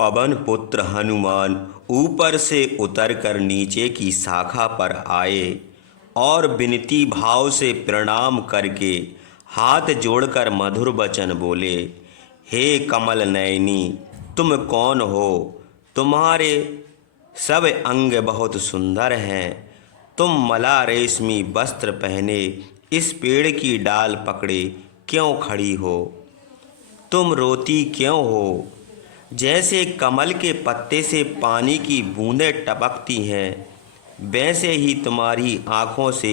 पवन पुत्र हनुमान ऊपर से उतरकर नीचे की शाखा पर आए और विनती भाव से प्रणाम करके हाथ जोड़कर मधुर वचन बोले। हे कमल नयनी, तुम कौन हो? तुम्हारे सब अंग बहुत सुंदर हैं। तुम मला रेशमी वस्त्र पहने इस पेड़ की डाल पकड़े क्यों खड़ी हो? तुम रोती क्यों हो? जैसे कमल के पत्ते से पानी की बूंदें टपकती हैं, वैसे ही तुम्हारी आँखों से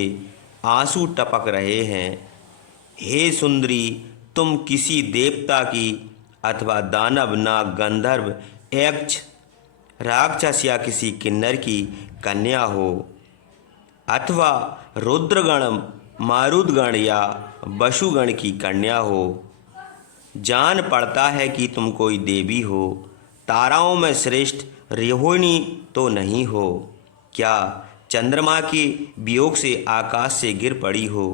आंसू टपक रहे हैं। हे सुंदरी, तुम किसी देवता की अथवा दानव, नाग, गंधर्व, यक्ष, राक्षस या किसी किन्नर की कन्या हो, अथवा रुद्रगण, मारुतगण या वसुगण की कन्या हो। जान पड़ता है कि तुम कोई देवी हो, ताराओं में श्रेष्ठ रोहिणी तो नहीं हो। क्या चंद्रमा के वियोग से आकाश से गिर पड़ी हो?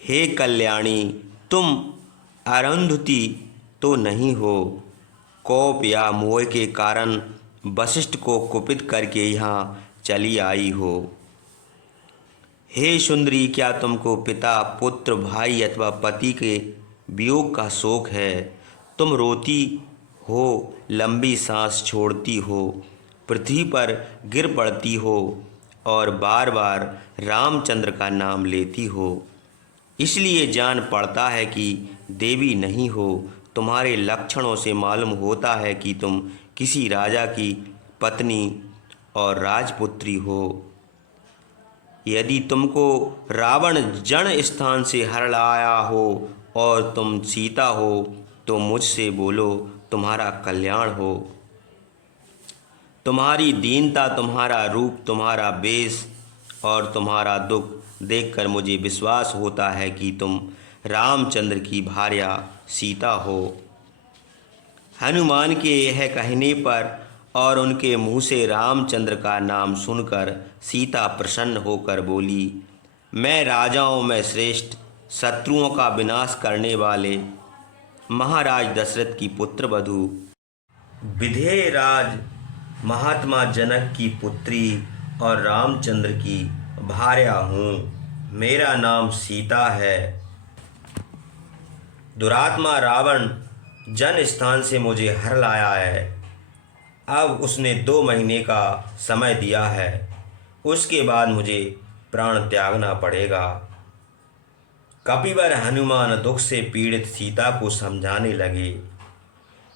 हे कल्याणी, तुम अरुंधति तो नहीं हो? कोप या मोह के कारण वशिष्ठ को कुपित करके यहाँ चली आई हो। हे सुंदरी, क्या तुमको पिता, पुत्र, भाई अथवा पति के वियोग का शोक है? तुम रोती हो, लंबी सांस छोड़ती हो, पृथ्वी पर गिर पड़ती हो और बार बार रामचंद्र का नाम लेती हो। इसलिए जान पड़ता है कि देवी नहीं हो। तुम्हारे लक्षणों से मालूम होता है कि तुम किसी राजा की पत्नी और राजपुत्री हो। यदि तुमको रावण जन स्थान से हर लाया हो और तुम सीता हो, तो मुझसे बोलो, तुम्हारा कल्याण हो। तुम्हारी दीनता, तुम्हारा रूप, तुम्हारा वेश और तुम्हारा दुख देखकर मुझे विश्वास होता है कि तुम रामचंद्र की भार्या सीता हो। हनुमान के यह कहने पर और उनके मुँह से रामचंद्र का नाम सुनकर सीता प्रसन्न होकर बोली, मैं राजाओं में श्रेष्ठ, शत्रुओं का विनाश करने वाले महाराज दशरथ की पुत्र वधू, विधेय राज महात्मा जनक की पुत्री और रामचंद्र की भार्या हूँ। मेरा नाम सीता है। दुरात्मा रावण जन स्थान से मुझे हर लाया है। अब उसने 2 महीने का समय दिया है, उसके बाद मुझे प्राण त्यागना पड़ेगा। कपिवर हनुमान दुख से पीड़ित सीता को समझाने लगे,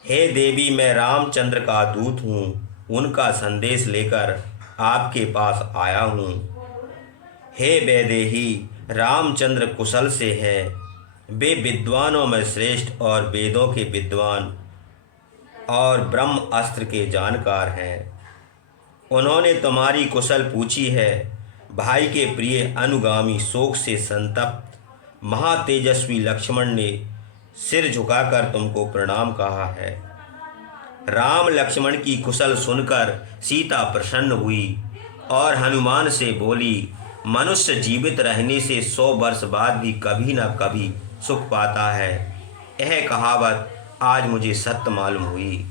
हे देवी, मैं रामचंद्र का दूत हूँ, उनका संदेश लेकर आपके पास आया हूँ। हे वैदेही, रामचंद्र कुशल से हैं। वे विद्वानों में श्रेष्ठ और वेदों के विद्वान और ब्रह्म अस्त्र के जानकार हैं। उन्होंने तुम्हारी कुशल पूछी है। भाई के प्रिय अनुगामी शोक से संतप्त महातेजस्वी लक्ष्मण ने सिर झुकाकर तुमको प्रणाम कहा है। राम लक्ष्मण की कुशल सुनकर सीता प्रसन्न हुई और हनुमान से बोली, मनुष्य जीवित रहने से 100 वर्ष बाद भी कभी न कभी सुख पाता है। यह कहावत आज मुझे सत्य मालूम हुई।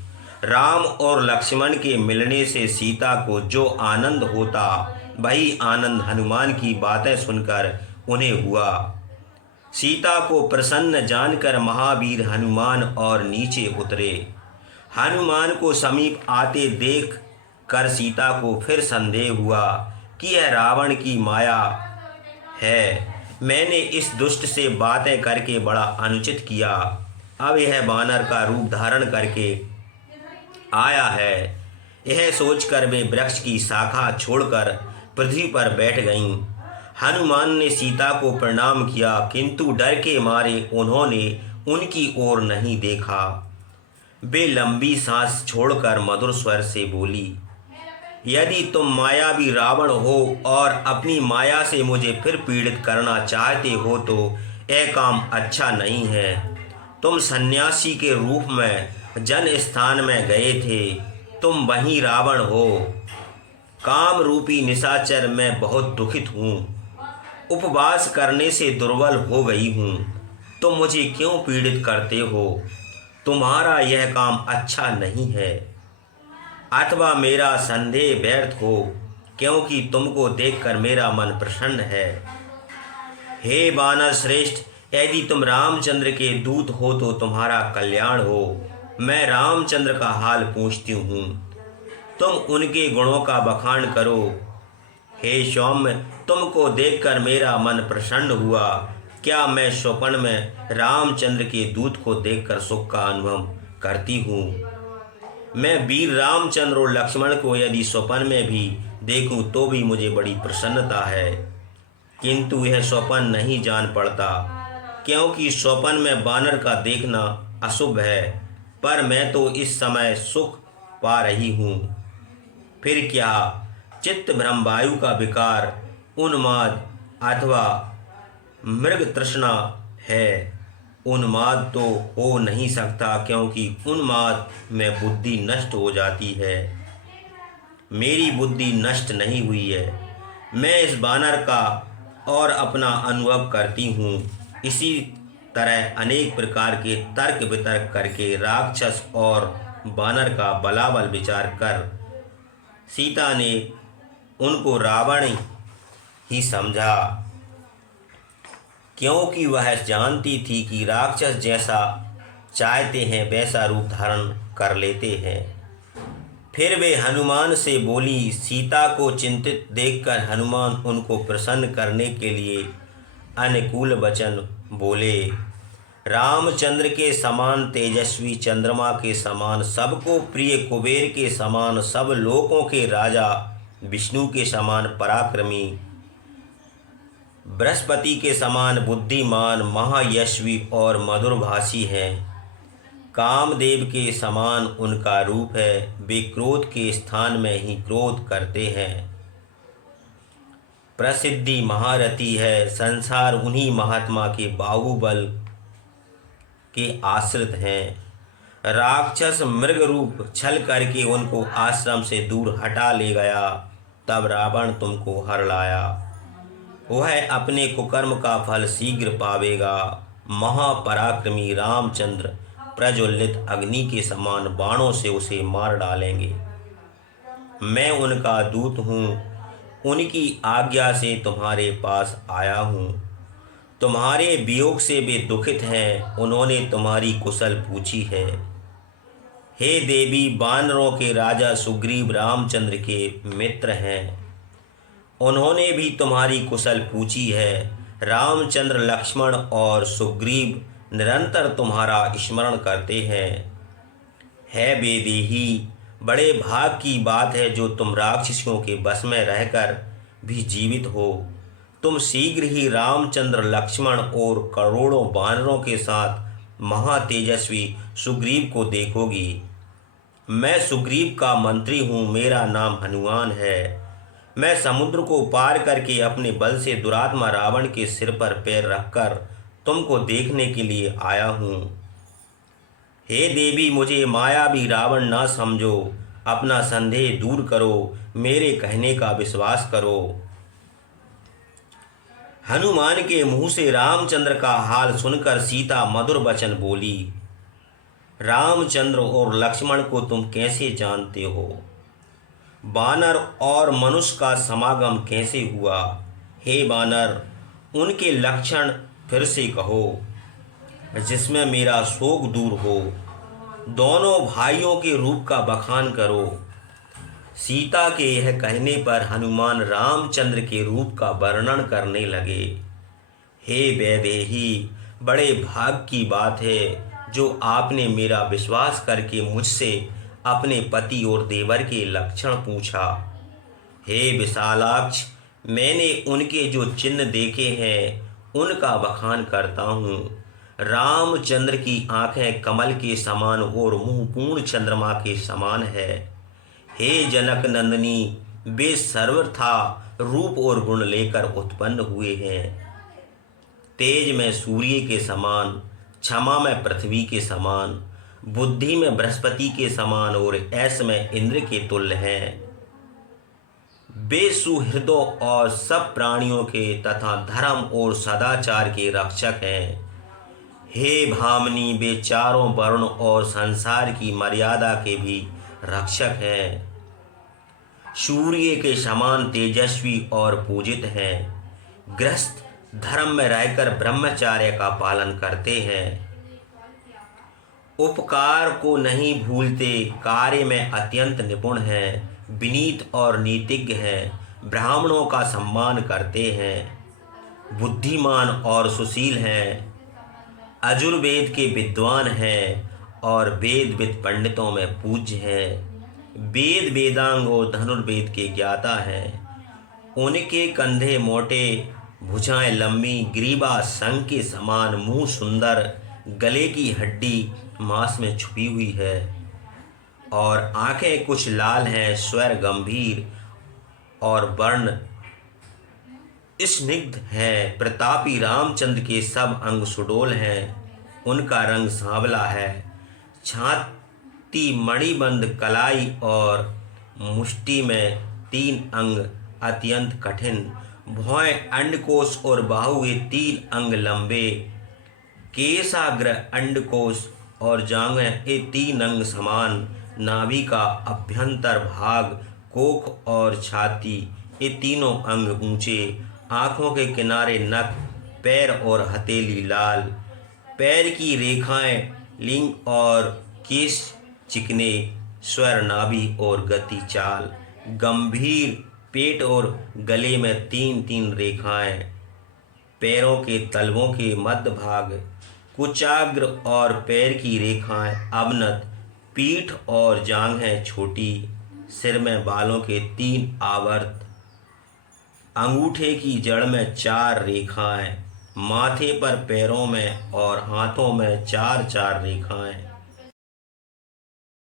राम और लक्ष्मण के मिलने से सीता को जो आनंद होता, वही आनंद हनुमान की बातें सुनकर उन्हें हुआ। सीता को प्रसन्न जानकर महावीर हनुमान और नीचे उतरे। हनुमान को समीप आते देख कर सीता को फिर संदेह हुआ कि यह रावण की माया है। मैंने इस दुष्ट से बातें करके बड़ा अनुचित किया। अब यह वानर का रूप धारण करके आया है। यह सोचकर वे वृक्ष की शाखा छोड़कर पृथ्वी पर बैठ गईं। हनुमान ने सीता को प्रणाम किया, किंतु डर के मारे उन्होंने उनकी ओर नहीं देखा। वे लंबी सांस छोड़कर मधुर स्वर से बोली, यदि तुम मायावी रावण हो और अपनी माया से मुझे फिर पीड़ित करना चाहते हो तो यह काम अच्छा नहीं है। तुम सन्यासी के रूप में जन स्थान में गए थे, तुम वही रावण हो। काम रूपी निशाचर, मैं बहुत दुखित हूँ। उपवास करने से दुर्बल हो गई हूँ। तुम मुझे क्यों पीड़ित करते हो? तुम्हारा यह काम अच्छा नहीं है। अथवा मेरा संदेह व्यर्थ हो, क्योंकि तुमको देखकर मेरा मन प्रसन्न है। हे वानर श्रेष्ठ, यदि तुम रामचंद्र के दूत हो तो तुम्हारा कल्याण हो। मैं रामचंद्र का हाल पूछती हूँ, तुम उनके गुणों का बखान करो। हे सौम्य, तुमको देखकर मेरा मन प्रसन्न हुआ। क्या मैं स्वप्न में रामचंद्र के दूत को देखकर सुख का अनुभव करती हूँ? मैं वीर रामचंद्र और लक्ष्मण को यदि स्वप्न में भी देखूं तो भी मुझे बड़ी प्रसन्नता है, किंतु यह स्वप्न नहीं जान पड़ता, क्योंकि स्वप्न में बानर का देखना अशुभ है। पर मैं तो इस समय सुख पा रही हूँ। फिर क्या चित्त भ्रम, वायु का विकार, उन्माद अथवा मृग तृष्णा है? उन्माद तो हो नहीं सकता, क्योंकि उन्माद में बुद्धि नष्ट हो जाती है। मेरी बुद्धि नष्ट नहीं हुई है। मैं इस बानर का और अपना अनुभव करती हूँ। इसी तरह अनेक प्रकार के तर्क वितर्क करके राक्षस और बानर का बलाबल विचार कर सीता ने उनको रावण ही समझा, क्योंकि वह जानती थी कि राक्षस जैसा चाहते हैं वैसा रूप धारण कर लेते हैं। फिर वे हनुमान से बोली। सीता को चिंतित देखकर हनुमान उनको प्रसन्न करने के लिए अनुकूल वचन बोले। रामचंद्र के समान तेजस्वी, चंद्रमा के समान सबको प्रिय, कुबेर के समान सब लोकों के राजा, विष्णु के समान पराक्रमी, बृहस्पति के समान बुद्धिमान, महायशस्वी और मधुरभाषी हैं। कामदेव के समान उनका रूप है। वे क्रोध के स्थान में ही क्रोध करते हैं। प्रसिद्धि महारथी है। संसार उन्हीं महात्मा के बाहुबल के आश्रित हैं। राक्षस मृग रूप छल करके उनको आश्रम से दूर हटा ले गया। तब रावण तुमको हर लाया। वह अपने कुकर्म का फल शीघ्र पावेगा। महापराक्रमी रामचंद्र प्रज्वलित अग्नि के समान बाणों से उसे मार डालेंगे। मैं उनका दूत हूँ, उनकी आज्ञा से तुम्हारे पास आया हूँ। तुम्हारे वियोग से वे दुखित हैं। उन्होंने तुम्हारी कुशल पूछी है। हे देवी, वानरों के राजा सुग्रीव रामचंद्र के मित्र हैं। उन्होंने भी तुम्हारी कुशल पूछी है। रामचंद्र, लक्ष्मण और सुग्रीव निरंतर तुम्हारा स्मरण करते हैं। है वैदेही, बड़े भाग की बात है जो तुम राक्षसियों के बस में रहकर भी जीवित हो। तुम शीघ्र ही रामचंद्र, लक्ष्मण और करोड़ों वानरों के साथ महातेजस्वी सुग्रीव को देखोगी। मैं सुग्रीव का मंत्री हूँ। मेरा नाम हनुमान है। मैं समुद्र को पार करके अपने बल से दुरात्मा रावण के सिर पर पैर रखकर तुमको देखने के लिए आया हूँ। हे देवी, मुझे मायावी रावण ना समझो। अपना संदेह दूर करो, मेरे कहने का विश्वास करो। हनुमान के मुंह से रामचंद्र का हाल सुनकर सीता मधुर वचन बोली। रामचंद्र और लक्ष्मण को तुम कैसे जानते हो? बानर और मनुष्य का समागम कैसे हुआ? हे बानर, उनके लक्षण फिर से कहो, जिसमें मेरा शोक दूर हो। दोनों भाइयों के रूप का बखान करो। सीता के यह कहने पर हनुमान रामचंद्र के रूप का वर्णन करने लगे। हे वैदेही, बड़े भाग की बात है जो आपने मेरा विश्वास करके मुझसे अपने पति और देवर के लक्षण पूछा। हे विशालाक्ष, मैंने उनके जो चिन्ह देखे हैं उनका बखान करता हूँ। रामचंद्र की आंखें कमल के समान और मुंह पूर्ण चंद्रमा के समान है। हे जनक नंदिनी, वे सर्वथा रूप और गुण लेकर उत्पन्न हुए हैं। तेज में सूर्य के समान, क्षमा में पृथ्वी के समान, बुद्धि में बृहस्पति के समान और ऐश में इंद्र के तुल्य हैं। वे सुहृदों और सब प्राणियों के तथा धर्म और सदाचार के रक्षक हैं। हे भामिनी, वे चारों वर्ण और संसार की मर्यादा के भी रक्षक हैं। सूर्य के समान तेजस्वी और पूजित हैं। गृहस्थ धर्म में रहकर ब्रह्मचर्य का पालन करते हैं। उपकार को नहीं भूलते, कार्य में अत्यंत निपुण हैं। विनीत और नीतिज्ञ हैं। ब्राह्मणों का सम्मान करते हैं। बुद्धिमान और सुशील हैं। अजुर्वेद के विद्वान हैं और वेद पंडितों में पूज्य हैं। वेद वेदांग और धनुर्वेद के ज्ञाता हैं। उनके कंधे मोटे, भुजाएं लंबी, ग्रीवा शंख के समान, मुंह सुंदर, गले की हड्डी मांस में छुपी हुई है और आंखें कुछ लाल हैं। स्वर गंभीर और वर्ण स्निग्ध है। प्रतापी रामचंद्र के सब अंग सुडोल हैं। उनका रंग सांवला है। छाती मणिबंध, कलाई और मुष्टि में 3 अंग अत्यंत कठिन। भौहें, अंडकोश और बाहु ये 3 अंग लंबे। केशाग्र, अंडकोश और जांघें ये 3 अंग समान। नाभि का अभ्यंतर भाग, कोख और छाती ये तीनों अंग ऊंचे। आँखों के किनारे नख, पैर और हथेली लाल। पैर की रेखाएं लिंग और केश चिकने। स्वर, नाभि और गति चाल। गंभीर पेट और गले में 3-3 रेखाएं। पैरों के तलवों के मध्य भाग कुचाग्र और पैर की रेखाएं अवनत। पीठ और जांघें छोटी। सिर में बालों के 3 आवर्त। अंगूठे की जड़ में 4 रेखाएं। माथे पर, पैरों में और हाथों में 4-4 रेखाएं।